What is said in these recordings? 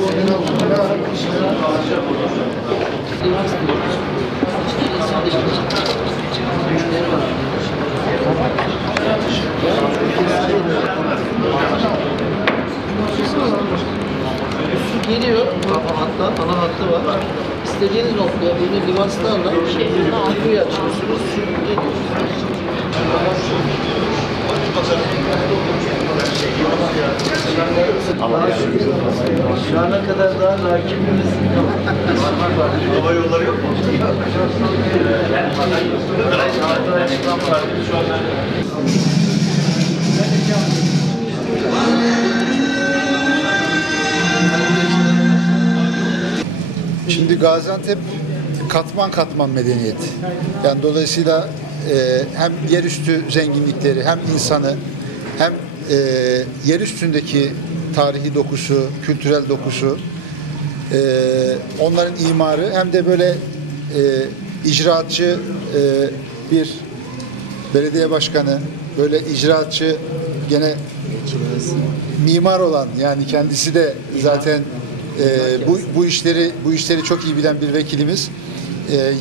Su geliyor, hatta ana hattı var. İstediğiniz noktaya böyle livanslarla suyu açıyorsunuz, su geliyor. Şu ana kadar daha rakibimiz hava yolları yok mu? Şimdi Gaziantep katman katman medeniyet. Yani dolayısıyla hem yerüstü zenginlikleri, hem insanı, hem yer üstündeki tarihi dokusu, kültürel dokusu, onların imarı, hem de böyle icraatçı bir belediye başkanı, böyle icraatçı, gene mimar olan, yani kendisi de zaten bu işleri çok iyi bilen bir vekilimiz.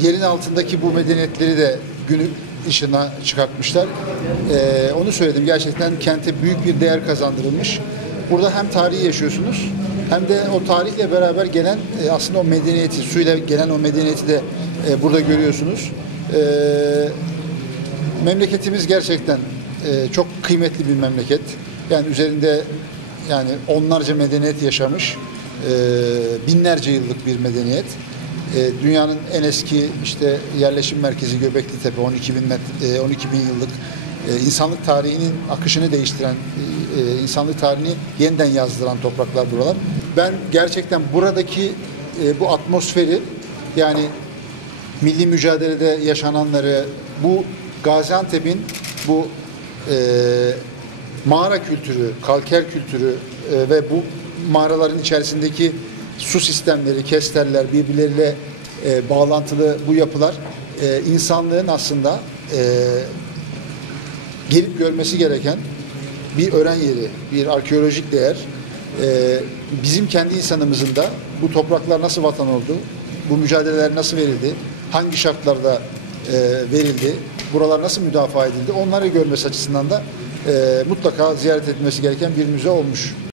Yerin altındaki bu medeniyetleri de günün ışığına çıkartmışlar. Onu söyledim. Gerçekten kente büyük bir değer kazandırılmış. Burada hem tarihi yaşıyorsunuz, hem de o tarihle beraber gelen aslında o medeniyeti, suyla gelen o medeniyeti de burada görüyorsunuz. Memleketimiz gerçekten çok kıymetli bir memleket. Yani üzerinde yani onlarca medeniyet yaşamış, binlerce yıllık bir medeniyet. Dünyanın en eski işte yerleşim merkezi Göbekli Tepe, 12 bin yıllık insanlık tarihinin akışını değiştiren, insanlık tarihini yeniden yazdıran topraklar buralar. Ben gerçekten buradaki bu atmosferi, yani milli mücadelede yaşananları, bu Gaziantep'in bu mağara kültürü, kalker kültürü ve bu mağaraların içerisindeki su sistemleri, kesterler, birbirleriyle bağlantılı bu yapılar insanlığın aslında gelip görmesi gereken bir öğren yeri, bir arkeolojik değer. Bizim kendi insanımızın da bu topraklar nasıl vatan oldu, bu mücadeleler nasıl verildi, hangi şartlarda verildi, buralar nasıl müdafaa edildi, onları görmesi açısından da mutlaka ziyaret etmesi gereken bir müze olmuş.